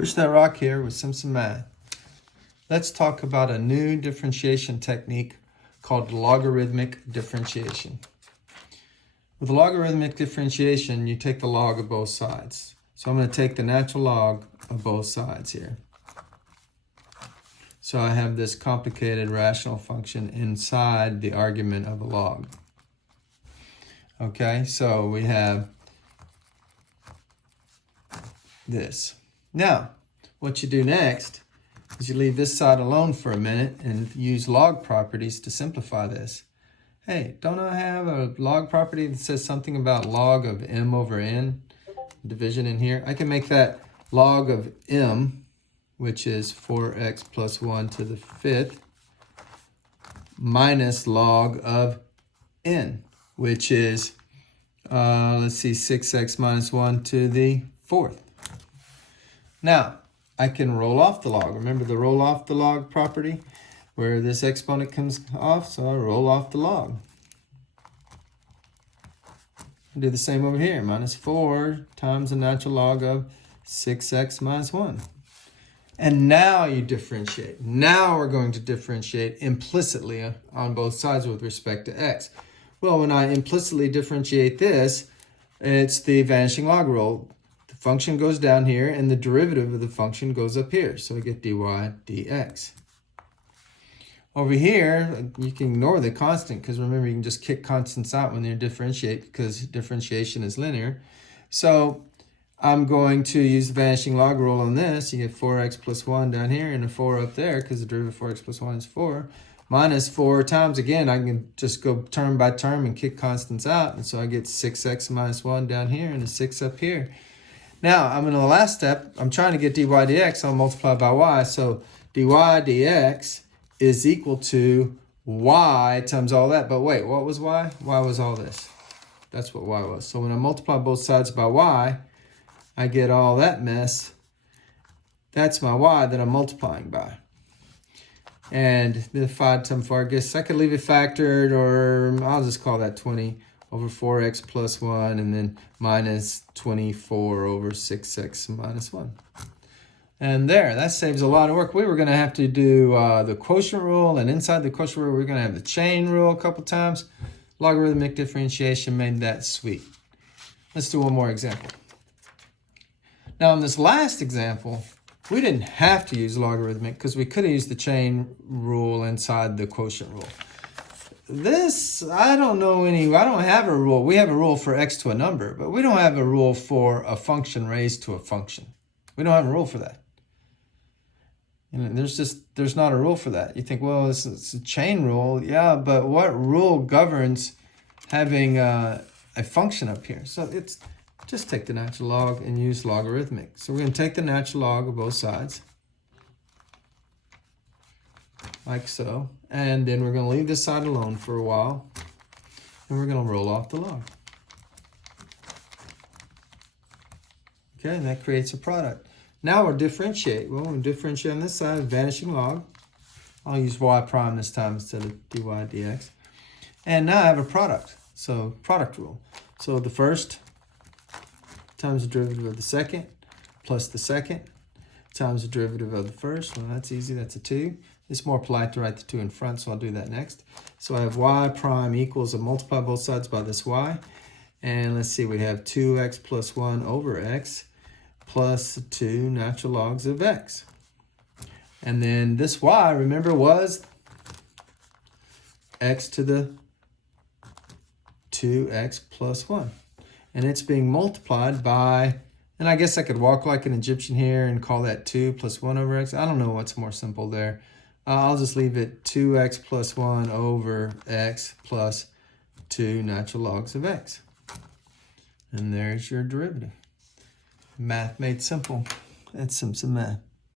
Push that rock here with some math. Let's talk about a new differentiation technique called logarithmic differentiation. With logarithmic differentiation, you take the log of both sides. So I'm going to take the natural log of both sides here. So I have this complicated rational function inside the argument of a log. Okay, so we have this. Now, what you do next is you leave this side alone for a minute and use log properties to simplify this. Hey, don't I have a log property that says something about log of m over n, division in here? I can make that log of m, which is 4x plus 1 to the 5th, minus log of n, which is, let's see, 6x minus 1 to the 4th. Now, I can roll off the log. Remember the roll off the log property where this exponent comes off? So I roll off the log. I do the same over here. Minus 4 times the natural log of 6x minus 1. And now you differentiate. Now we're going to differentiate implicitly on both sides with respect to x. Well, when I implicitly differentiate this, it's the vanishing log rule. The function goes down here and the derivative of the function goes up here. So I get dy dx. Over here, you can ignore the constant because remember you can just kick constants out when they differentiate because differentiation is linear. So I'm going to use the vanishing log rule on this. You get 4x plus 1 down here and a 4 up there because the derivative of 4x plus 1 is 4. Minus 4 times, again, I can just go term by term and kick constants out. And so I get 6x minus 1 down here and a 6 up here. Now, I'm in the last step. I'm trying to get dy dx. I'll multiply by y. So dy dx is equal to y times all that. But wait, what was y? Y was all this. That's what y was. So when I multiply both sides by y, I get all that mess. That's my y that I'm multiplying by. And the 5 times 4, I guess I could leave it factored, or I'll just call that 20 over 4x plus 1, and then minus 24 over 6x minus 1. And there, that saves a lot of work. We were going to have to do the quotient rule, and inside the quotient rule, we're going to have the chain rule a couple times. Logarithmic differentiation made that sweet. Let's do one more example. Now, in this last example, we didn't have to use logarithmic because we could have used the chain rule inside the quotient rule. This, I don't have a rule. We have a rule for x to a number, but we don't have a rule for a function raised to a function. We don't have a rule for that. And there's not a rule for that. You think, well, it's a chain rule. Yeah, but what rule governs having a function up here? So it's just take the natural log and use logarithmic. So we're going to take the natural log of both sides, like so. And then we're going to leave this side alone for a while. And we're going to roll off the log. Okay, and that creates a product. Now we'll differentiate. Well, we'll differentiate on this side, vanishing log. I'll use y prime this time instead of dy dx. And now I have a product. So product rule. So the first times the derivative of the second plus the second times the derivative of the first. Well, that's easy. That's a 2. It's more polite to write the 2 in front, so I'll do that next. So I have y prime equals, I'll multiply both sides by this y. And let's see, we have 2x plus 1 over x plus 2 natural logs of x. And then this y, remember, was x to the 2x plus 1. And it's being multiplied by, and I guess I could walk like an Egyptian here and call that 2 plus 1 over x. I don't know what's more simple there. I'll just leave it 2x plus 1 over x plus 2 natural logs of x. And there's your derivative. Math made simple. That's some math.